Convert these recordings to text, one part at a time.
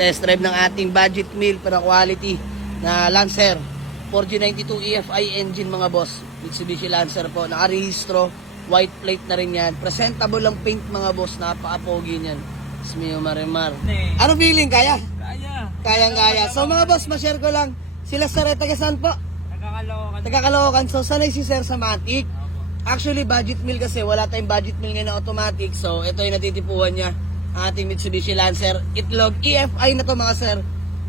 test drive ng ating budget meal para quality na Lancer 4G92 EFI engine mga boss. Mitsubishi Lancer po, nakarehistro, white plate na rin yan. Presentable ang paint mga boss, napaka-pogi niyan. Smio Marimar. Ano feeling? Kaya? Kayang-kaya. So mga boss, ma-share ko lang. Sila Sir, taga saan po? Taga-Caloocan. So sanay si Sir sa Matic. Actually, budget meal kasi wala tayong budget meal ngayon na automatic. So ito yung natitipuan niya. Ating Mitsubishi Lancer Itlog EFI na to mga sir.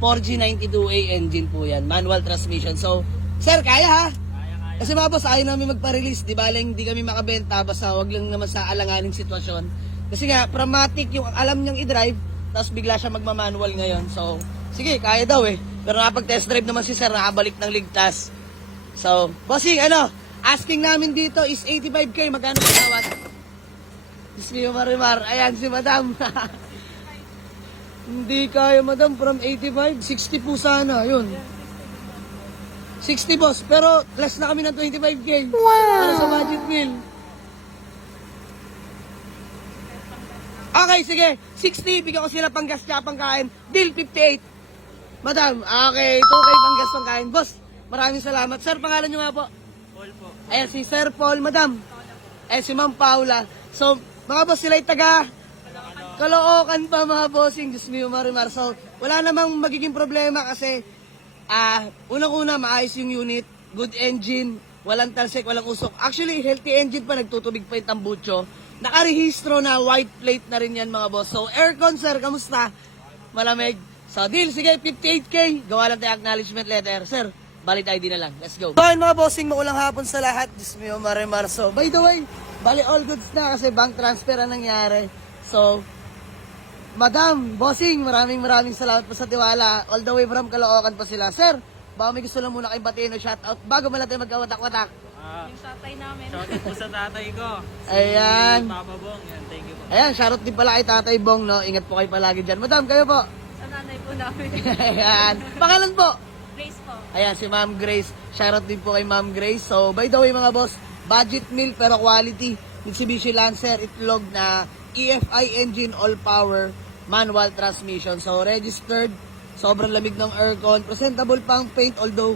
4G92A engine po yan. Manual transmission. So, sir, kaya ha? Kaya. Kasi mga boss, ayaw namin magpa-release. Di ba, hindi kami makabenta. Basta wag lang naman sa alanganing sitwasyon. Kasi nga, pragmatic yung alam niyang i-drive. Tapos bigla siya magmamanual ngayon. So, sige, kaya daw eh. Pero nakapag-test drive naman si sir, nakabalik ng ligtas. So, bossing, asking namin dito is 85K. Magkano pinawat? Smio Marimar. Ayan si madam. Hindi kaya madam, from 85, 60 po sana, yun. 60 boss, pero less na kami ng 25K. Wow! Para sa budget meal. Okay, sige. 60, bigyan ko sila pang gas tsaka pang kain. Deal 58. Madam, okay, 2K pang gas pang kain. Boss, maraming salamat. Sir, pangalan nyo nga po? Paul po. Ayan, si Sir Paul, madam. Ayan, si Ma'am Paula. So, mga boss, sila taga Caloocan pa mga bossing. Diyos mio Marimar. So, wala namang magiging problema kasi unang-una, maayos yung unit, good engine, walang talsik, walang usok. Actually, healthy engine pa, nagtutubig pa yung tambucho. Nakarehistro na, white plate na rin yan mga boss. So, aircon sir, kamusta? Malamig. So, deal, sige, 58K. Gawa lang tayo acknowledgement letter. Sir, balik ID na lang. Let's go. So, mga bossing, maulang hapon sa lahat. Diyos mio Marimar. So, by the way, bali all goods na kasi bank transfer ang nangyari. So, madam, bossing, maraming salamat po sa tiwala. All the way from Caloocan pa sila. Sir, baka may gusto lang muna kayong batiin o shoutout bago man natin magkawatak-watak. Yung tatay namin. Shoutout po sa tatay ko. Ayan. Papa Bong. Yan, thank you po. Ayan, shoutout din pala kay Tatay Bong, no? Ingat po kayo palagi dyan. Madam, kayo po. Sa nanay po namin. Ayan. Pangalan po? Grace po. Ayan, si Ma'am Grace. Shoutout din po kay Ma'am Grace. So, by the way mga boss, budget meal pero quality. Mitsubishi Lancer Itlog na EFI engine, all power, manual transmission. So, registered. Sobrang lamig ng aircon. Presentable pang paint, although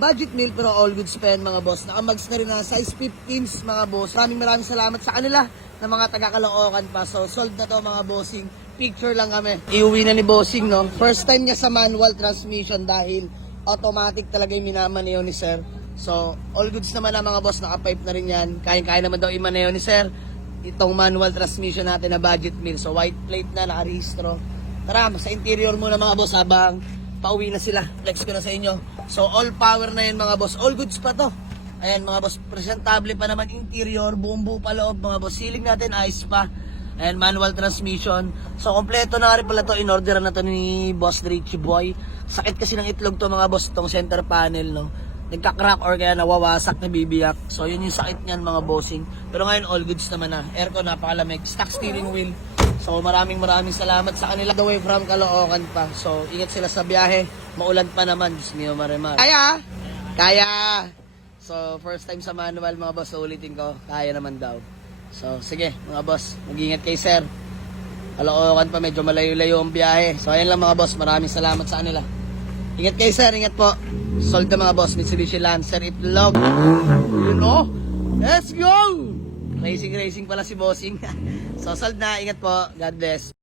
budget meal pero all good spend mga boss. Nakamags na rin na size 15s mga boss. Maraming salamat sa kanila na mga taga-Caloocan pa. So, sold na to mga bossing. Picture lang kami. Iuwi na ni bossing, no? First time niya sa manual transmission dahil automatic talaga yung minamaneo ni sir. So, all goods naman na mga boss. Naka-pipe na rin yan. Kaya naman daw imaneo ni sir itong manual transmission natin na budget meal. So, white plate na, nakarehistro. Tara, sa interior muna mga boss habang pauwi na sila. Flex ko na sa inyo. So, all power na yun mga boss. All goods pa to. Ayan mga boss, presentable pa naman interior. Buong-buo pa loob mga boss. Ceiling natin, ayos pa. Ayan, manual transmission. So, kompleto na rin pala to. In-orderan na to ni Boss Richie Boy. Sakit kasi ng itlog to mga boss. Itong center panel, no? Nagka-crack or kaya nawawasak, nabibiyak. So, yun yung sakit niyan mga bossing. Pero ngayon, all goods naman na. Aircon, napakalamig. Stock steering wheel. So, maraming salamat sa kanila. The way from Caloocan pa. So, ingat sila sa biyahe. Maulan pa naman. Diyos mio Marimar. Kaya! Kaya! So, first time sa manual mga boss. So, ulitin ko. Kaya naman daw. So, sige mga boss. Mag-ingat kay sir. Caloocan pa. Medyo malayo-layo ang biyahe. So, ayan lang mga boss. Maraming salamat sa kanila. Ingat kay sir. Ingat po. Sold na mga boss. Mitsubishi Lancer Itlog. You know? Let's go! Racing pala si bossing. So, sold na. Ingat po. God bless.